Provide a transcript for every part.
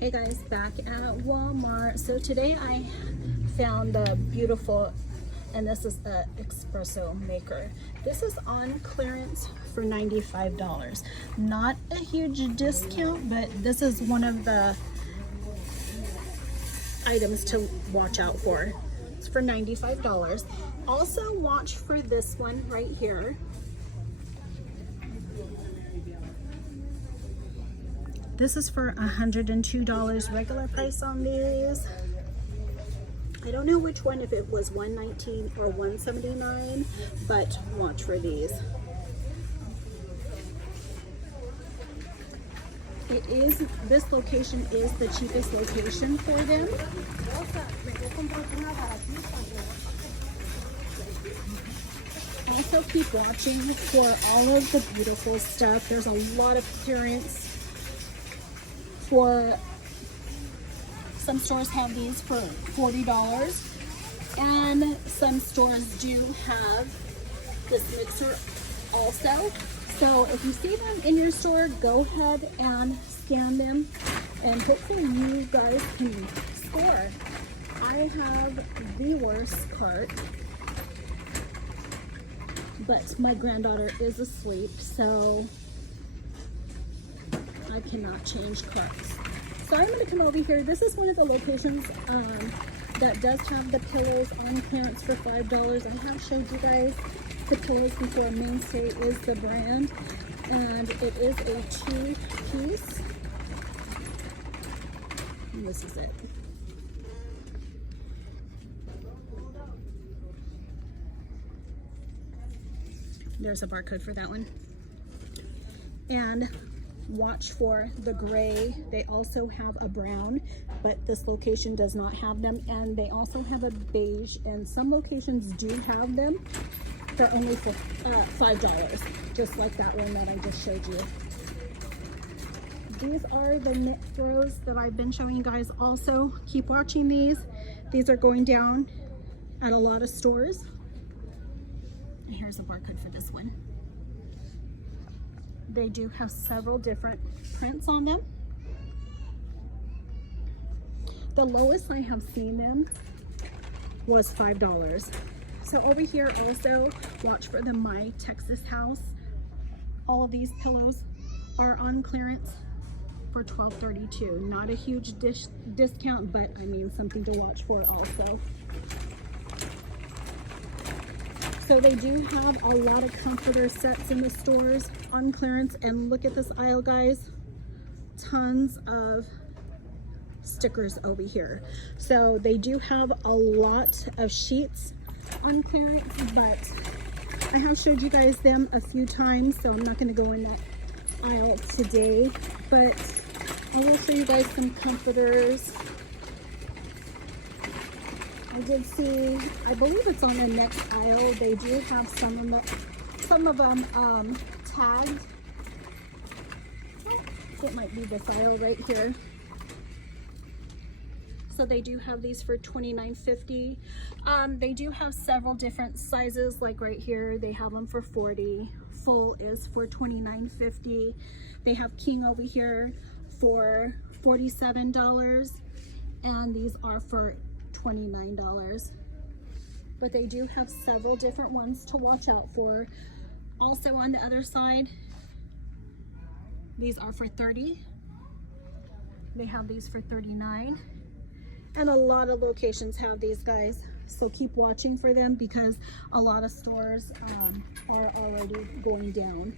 Hey guys, back at Walmart. So today I found the beautiful, and this is the espresso maker. This is on clearance for $95. Not a huge discount, but this is one of the items to watch out for. It's for $95. Also watch for this one right here. This is for $102 regular price on these. I don't know which one, if it was $119 or $179, but watch for these. This location is the cheapest location for them. Also keep watching for all of the beautiful stuff. There's a lot of clearance. For some stores have these for $40, and some stores do have this mixer also. So if you see them in your store, go ahead and scan them, and hopefully you guys can score. I have the worst cart, but my granddaughter is asleep, so I cannot change carts. So I'm going to come over here. This is one of the locations that does have the pillows on clearance for $5. I have showed you guys the pillows before. Mainstay is the brand, and it is a 2-piece. And this is it. There's a barcode for that one. And watch for the gray. They also have a brown, but this location does not have them. And they also have a beige, and some locations do have them. They're only for $5, just like that one that I just showed you. These are the knit throws that I've been showing you guys. Also keep watching these. These are going down at a lot of stores. And here's a barcode for this one. They do have several different prints on them. The lowest I have seen them was $5. So over here also, watch for the My Texas House. All of these pillows are on clearance for $12.32. Not a huge discount, but I mean something to watch for also. So they do have a lot of comforter sets in the stores on clearance, and look at this aisle, guys. Tons of stickers over here. So they do have a lot of sheets on clearance, but I have showed you guys them a few times, so I'm not going to go in that aisle today, but I will show you guys some comforters. I did see, I believe it's on the next aisle. They do have some of them tagged. It might be this aisle right here. So they do have these for $29.50. They do have several different sizes, like right here, they have them for $40. Full is for $29.50. They have king over here for $47, and these are for $29. But they do have several different ones to watch out for. Also on the other side, these are for $30. They have these for $39, and a lot of locations have these, guys, so keep watching for them because a lot of stores are already going down.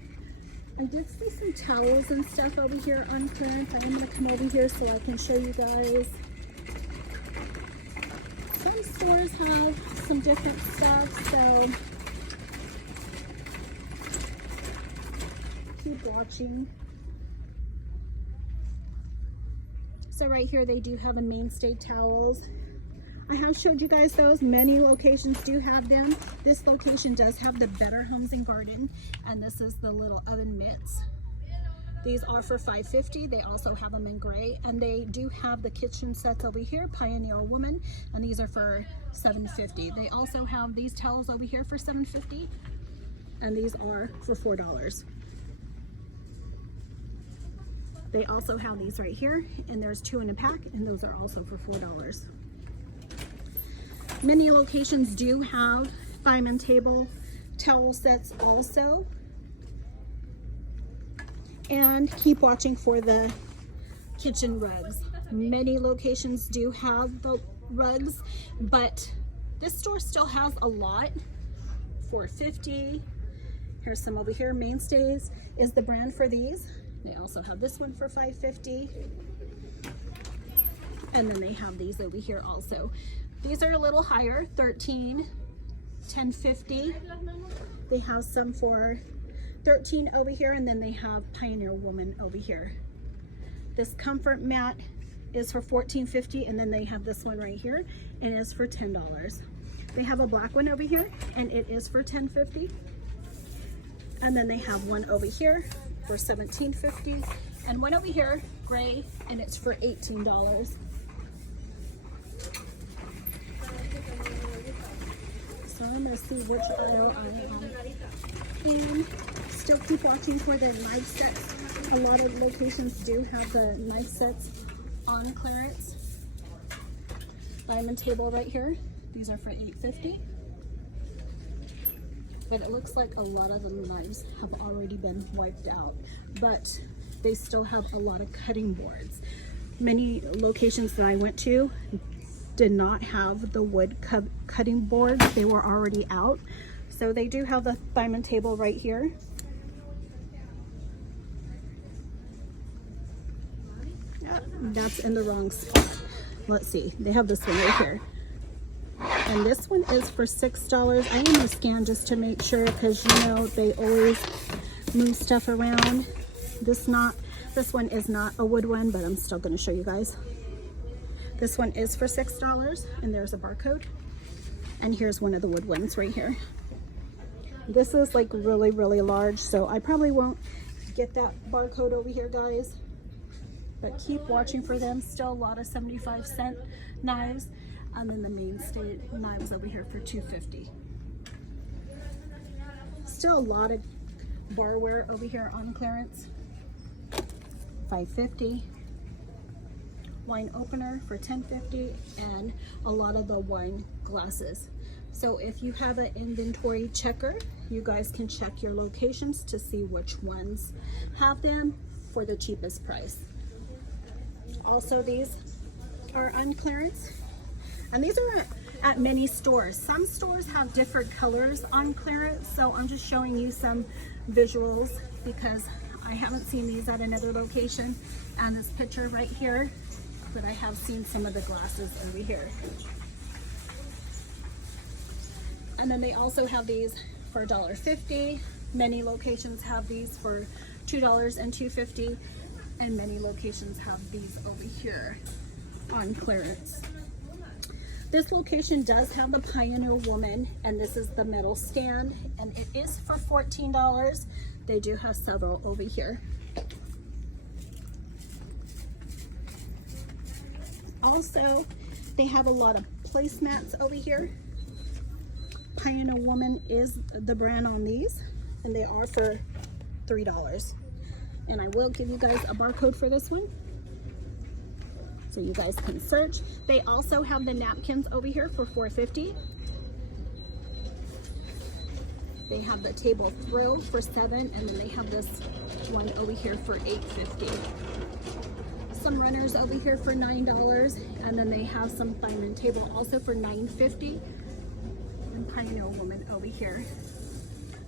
I did see some towels and stuff over here on clearance. I'm going to come over here so I can show you guys. Some stores have some different stuff, so keep watching. So right here they do have the Mainstay towels. I have showed you guys those. Many locations do have them. This location does have the Better Homes and Garden, and this is the little oven mitts. These are for $5.50. They also have them in gray, and they do have the kitchen sets over here, Pioneer Woman, and these are for $7.50. They also have these towels over here for $7.50, and these are for $4. They also have these right here, and there's 2 in a pack, and those are also for $4. Many locations do have fireman table towel sets also. And keep watching for the kitchen rugs. Many locations do have the rugs, but this store still has a lot for $50. Here's some over here. Mainstays is the brand for these. They also have this one for $5.50. And then they have these over here also. These are a little higher, $13, $10.50. They have some for $13 over here, and then they have Pioneer Woman over here. This comfort mat is for $14.50, and then they have this one right here, and it is for $10. They have a black one over here, and it is for $10.50. And then they have one over here for $17.50, and one over here, gray, and it's for $18. So I'm gonna see which aisle I am in. Still keep watching for the knife sets. A lot of locations do have the knife sets on clearance. Diamond table right here. These are for $8.50. But it looks like a lot of the knives have already been wiped out, but they still have a lot of cutting boards. Many locations that I went to did not have the wood cutting boards. They were already out. So they do have the diamond table right here. That's in the wrong spot. Let's see, they have this one right here, and this one is for $6. I am gonna scan just to make sure, because you know they always move stuff around. This one is not a wood one, but I'm still gonna show you guys. This one is for $6, and there's a barcode, and here's one of the wood ones right here. This is like really large, so I probably won't get that barcode over here, guys. But keep watching for them. Still a lot of 75-cent knives, and then the mainstay knives over here for $2.50. Still a lot of barware over here on clearance, $5.50. Wine opener for $10.50, and a lot of the wine glasses. So if you have an inventory checker, you guys can check your locations to see which ones have them for the cheapest price. Also, these are on clearance, and these are at many stores. Some stores have different colors on clearance, so I'm just showing you some visuals because I haven't seen these at another location. And this picture right here, but I have seen some of the glasses over here. And then they also have these for $1.50. Many locations have these for $2 and $2.50. And many locations have these over here on clearance. This location does have the Pioneer Woman, and this is the metal stand, and it is for $14. They do have several over here. Also, they have a lot of placemats over here. Pioneer Woman is the brand on these, and they are for $3. And I will give you guys a barcode for this one, so you guys can search. They also have the napkins over here for $4.50. They have the table throw for $7, and then they have this one over here for $8.50. Some runners over here for $9, and then they have some diamond table also for $9.50. And Pioneer Woman over here.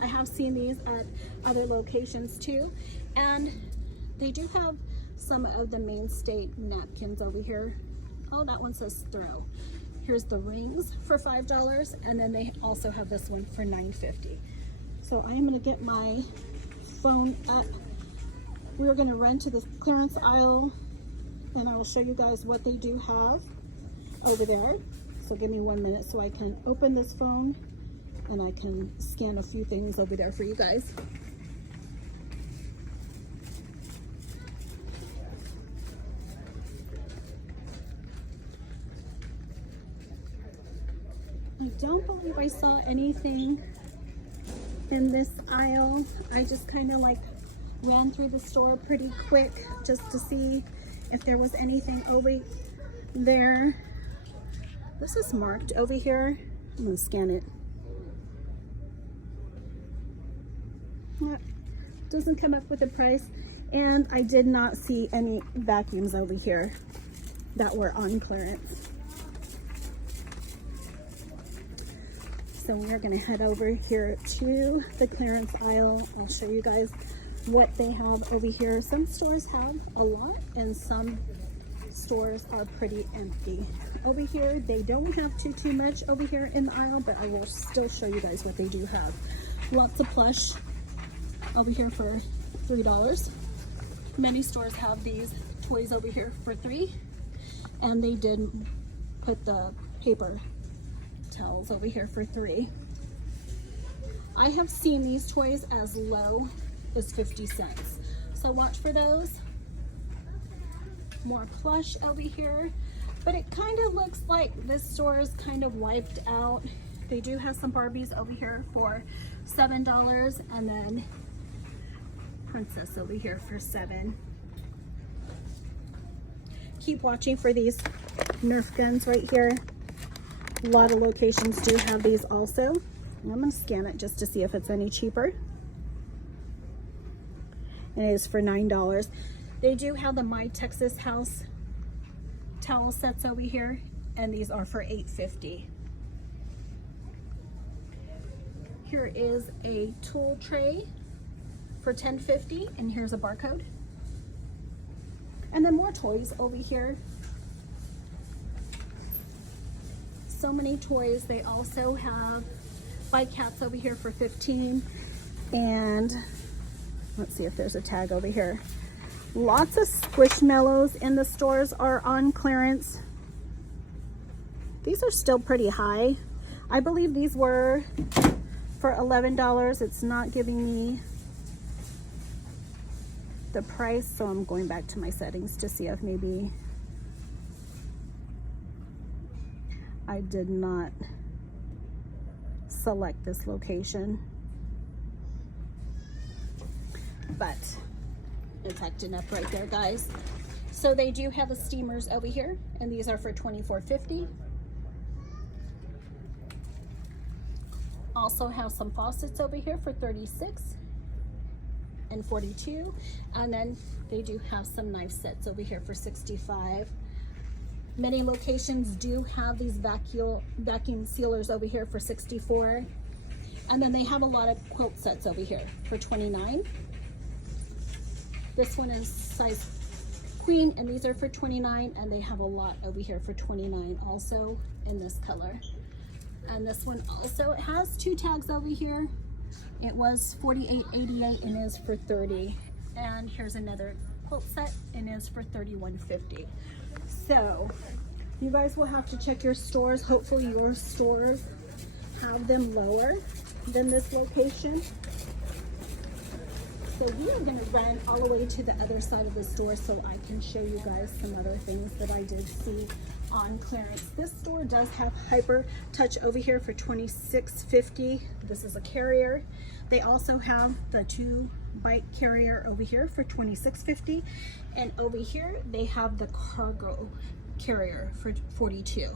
I have seen these at other locations too, and they do have some of the mainstay napkins over here. Oh, that one says throw. Here's the rings for $5, and then they also have this one for $9.50. So I'm gonna get my phone up. We're gonna run to the clearance aisle, and I will show you guys what they do have over there. So give me 1 minute so I can open this phone, and I can scan a few things over there for you guys. I don't believe I saw anything in this aisle. I just kind of like ran through the store pretty quick just to see if there was anything over there. This is marked over here. I'm gonna scan it. Yeah, doesn't come up with a price. And I did not see any vacuums over here that were on clearance. So we are gonna head over here to the clearance aisle. I'll show you guys what they have over here. Some stores have a lot and some stores are pretty empty. Over here, they don't have too much over here in the aisle, but I will still show you guys what they do have. Lots of plush over here for $3. Many stores have these toys over here for $3, and they did put the paper towels over here for $3. I have seen these toys as low as 50 cents. So watch for those. More plush over here, but it kind of looks like this store is kind of wiped out. They do have some Barbies over here for $7, and then Princess over here for $7. Keep watching for these Nerf guns right here. A lot of locations do have these also. And I'm going to scan it just to see if it's any cheaper. And it is for $9. They do have the My Texas House towel sets over here, and these are for $8.50. Here is a tool tray for $10.50, and here's a barcode. And then more toys over here. So many toys. They also have bike hats over here for $15, and let's see if there's a tag over here. Lots of Squishmallows in the stores are on clearance. These are still pretty high. I believe these were for $11. It's not giving me the price, so I'm going back to my settings to see if maybe I did not select this location, but it's acting up right there, guys. So they do have the steamers over here, and these are for $24.50. Also have some faucets over here for $36 and $42, and then they do have some knife sets over here for $65. Many locations do have these vacuum sealers over here for $64, and then they have a lot of quilt sets over here for $29. This one is size queen, and these are for $29, and they have a lot over here for $29 also in this color. And this one also, it has 2 tags over here. It was $48.88 and is for $30. And here's another quilt set and is for $31.50. So you guys will have to check your stores. Hopefully your stores have them lower than this location. So we are going to run all the way to the other side of the store so I can show you guys some other things that I did see on clearance. This store does have Hyper Touch over here for $26.50. This is a carrier. They also have the 2 bike carrier over here for $26.50, and over here they have the cargo carrier for $42.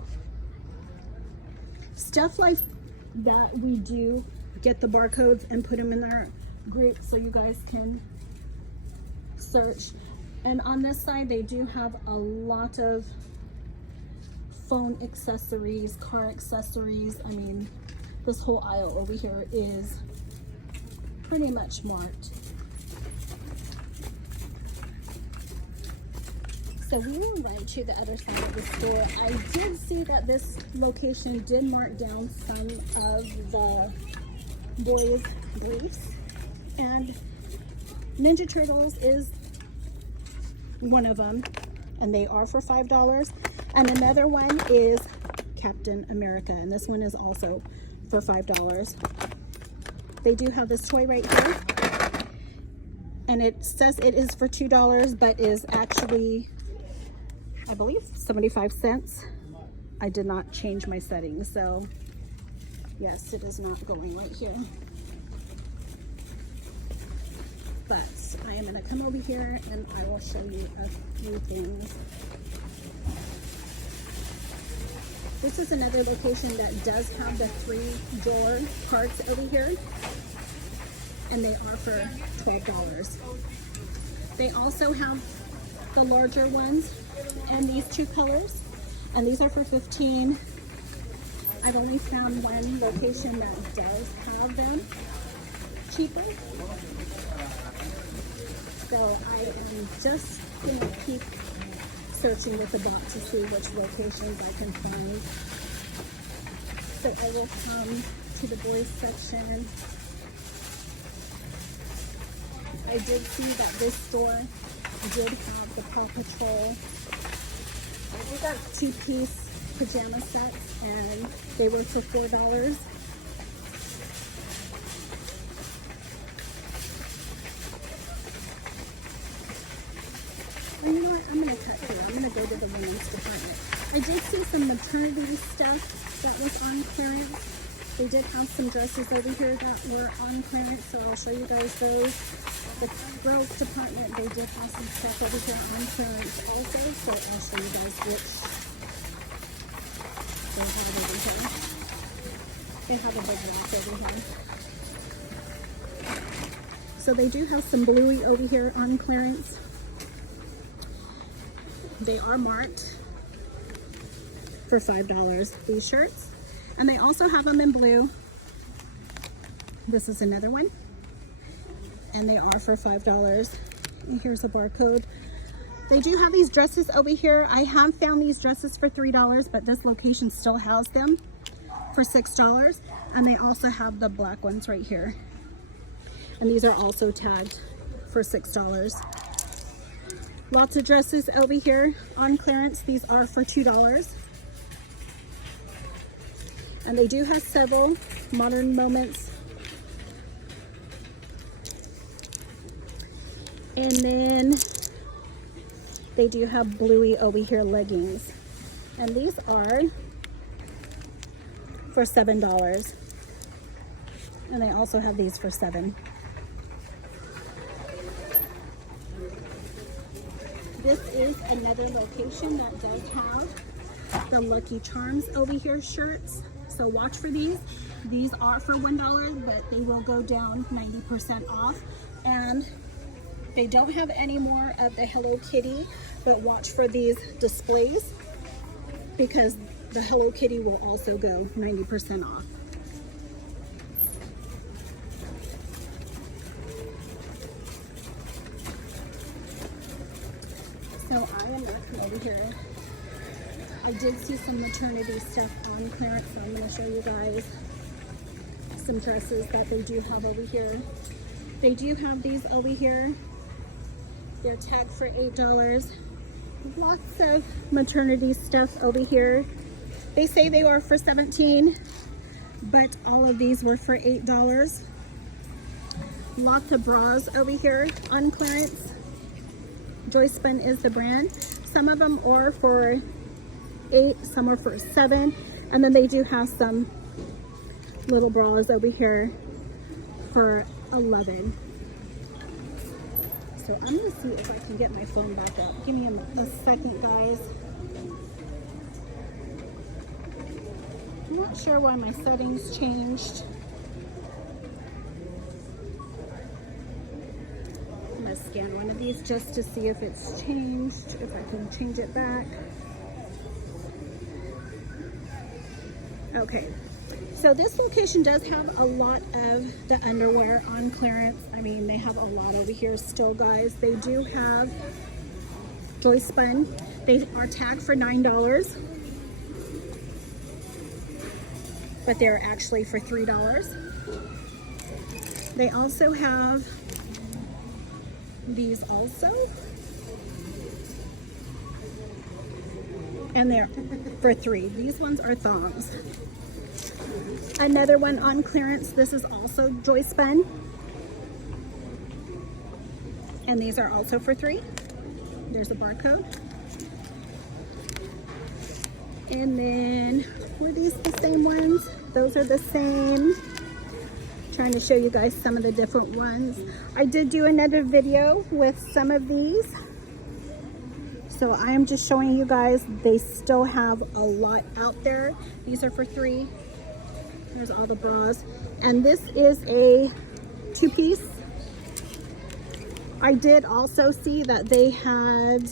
Stuff like that, we do get the barcodes and put them in our group so you guys can search. And on this side they do have a lot of phone accessories, car accessories. I mean, this whole aisle over here is pretty much marked. So we will run to the other side of the store. I did see that this location did mark down some of the boys' briefs, and Ninja Turtles is one of them, and they are for $5. And another one is Captain America, and this one is also for $5. They do have this toy right here, and it says it is for $2, but is actually, I believe, 75 cents. I did not change my settings, so yes, it is not going right here. but I am gonna come over here and I will show you a few things. This is another location that does have the 3-drawer parts over here, and they are for $12. They also have the larger ones and these 2 colors, and these are for $15. I've only found one location that does have them cheaper. So I am just going to keep searching with the bot to see which locations I can find. So I will come to the boys section. I did see that this store did have the Paw Patrol. We got 2-piece pajama sets and they were for $4. And you know what? I'm going to cut through. I'm going to go to the women's department. I did see some maternity stuff that was on clearance. They did have some dresses over here that were on clearance, so I'll show you guys those. The girls department, they did have some stuff over here on clearance also, so I'll show you guys which they have over here. They have a big rack over here. So they do have some bluey over here on clearance. They are marked for $5, these shirts. And they also have them in blue. This is another one. And they are for $5. And here's a barcode. They do have these dresses over here. I have found these dresses for $3, but this location still has them for $6. And they also have the black ones right here. And these are also tagged for $6. Lots of dresses over here on clearance. These are for $2. And they do have several Modern Moments. And then they do have bluey over here leggings. And these are for $7. And they also have these for $7. This is another location that does have the Lucky Charms over here shirts. So watch for these. These are for $1, but they will go down 90% off. And they don't have any more of the Hello Kitty, but watch for these displays because the Hello Kitty will also go 90% off. So I am going to come over here. I did see some maternity stuff on clearance, so I'm going to show you guys some dresses that they do have over here. They do have these over here. They're tagged for $8. Lots of maternity stuff over here. They say they were for $17, but all of these were for $8. Lots of bras over here on clearance. Joyspun is the brand. Some of them are for $8, some are for $7, and then they do have some little bras over here for $11. So I'm gonna see if I can get my phone back up. Give me a second, guys. I'm not sure why my settings changed. I'm gonna scan one of these just to see if it's changed, if I can change it back. Okay, so this location does have a lot of the underwear on clearance. I mean, they have a lot over here still, guys. They do have Joyspun. They are tagged for $9, but they're actually for $3. They also have these also, and they're for $3. These ones are thongs. Another one on clearance. This is also Joyspun, and these are also for $3. There's a barcode. And then were these the same ones? Those are the same. Trying to show you guys some of the different ones. I did do another video with some of these. So I am just showing you guys, they still have a lot out there. These are for $3. There's all the bras. And this is a 2-piece. I did also see that they had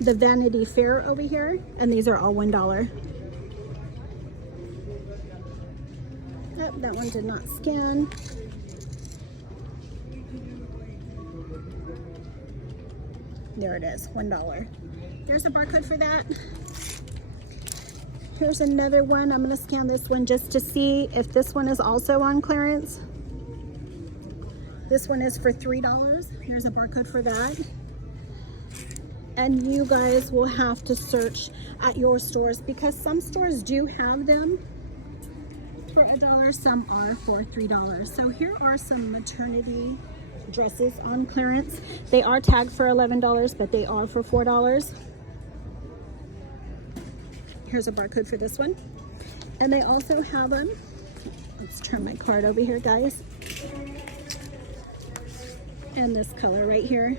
the Vanity Fair over here, and these are all $1. Yep, that one did not scan. There it is, $1. There's a barcode for that. Here's another one. I'm gonna scan this one just to see if this one is also on clearance. This one is for $3. Here's a barcode for that. And you guys will have to search at your stores because some stores do have them for $1, some are for $3. So here are some maternity dresses on clearance. They are tagged for $11, but they are for $4. Here's a barcode for this one. And they also have them. Let's turn my card over here, guys. And this color right here.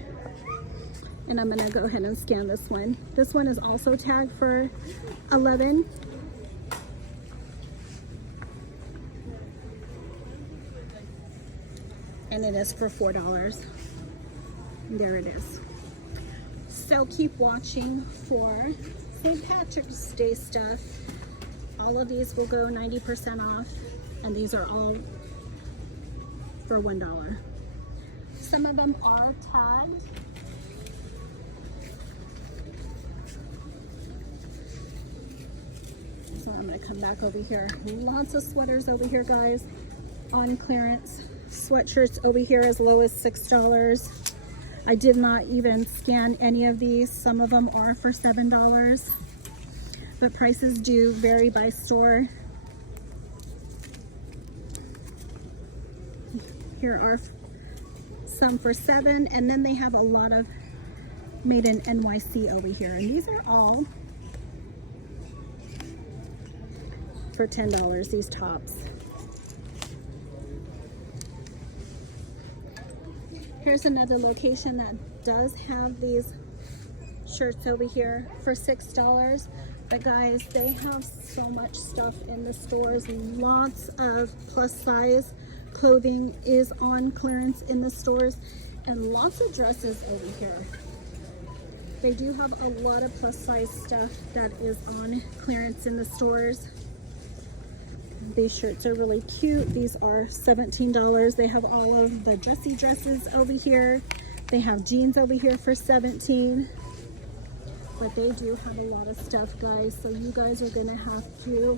And I'm gonna go ahead and scan this one. This one is also tagged for $11. And it is for $4. There it is. So keep watching for St. Patrick's Day stuff. All of these will go 90% off, and these are all for $1. Some of them are tagged. So I'm gonna come back over here. Lots of sweaters over here, guys, on clearance. Sweatshirts over here as low as $6. I did not even scan any of these. Some of them are for $7, but prices do vary by store. Here are some for $7, and then they have a lot of made in NYC over here, and these are all for $10, these tops. Here's another location that does have these shirts over here for $6. But guys, they have so much stuff in the stores. Lots of plus size clothing is on clearance in the stores, and lots of dresses over here. They do have a lot of plus size stuff that is on clearance in the stores. These shirts are really cute. These are $17. They have all of the dressy dresses over here. They have jeans over here for $17. But they do have a lot of stuff, guys. So you guys are gonna have to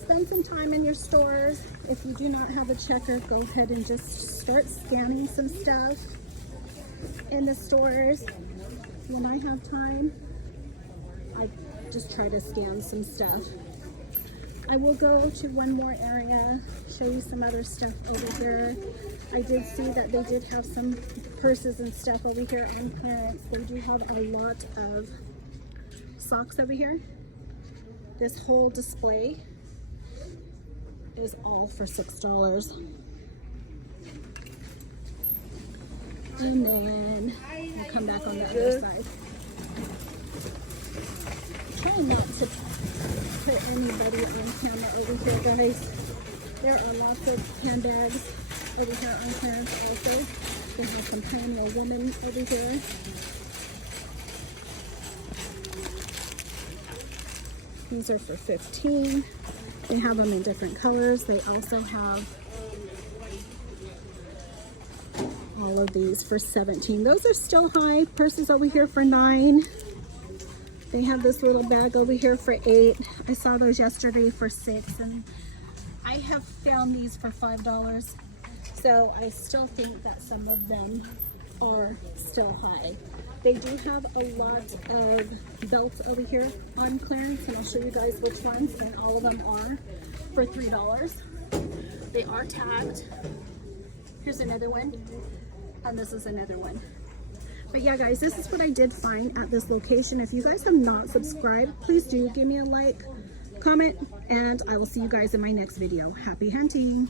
spend some time in your stores. If you do not have a checker, go ahead and just start scanning some stuff in the stores. When I have time, I just try to scan some stuff. I will go to one more area, show you some other stuff over here. I did see that they did have some purses and stuff over here on clearance. They do have a lot of socks over here. This whole display is all for $6. And then we'll come back on the other side. Try not to put anybody on camera over here, guys. There are lots of handbags over here on clearance also. They have some Pioneer Woman over here. These are for $15. They have them in different colors. They also have all of these for $17. Those are still high. Purses over here for $9. They have this little bag over here for $8. I saw those yesterday for $6, and I have found these for $5. So I still think that some of them are still high. They do have a lot of belts over here on clearance, and I'll show you guys which ones, and all of them are for $3. They are tagged. Here's another one, and this is another one. But yeah, guys, this is what I did find at this location. If you guys have not subscribed, please do give me a like, comment, and I will see you guys in my next video. Happy hunting!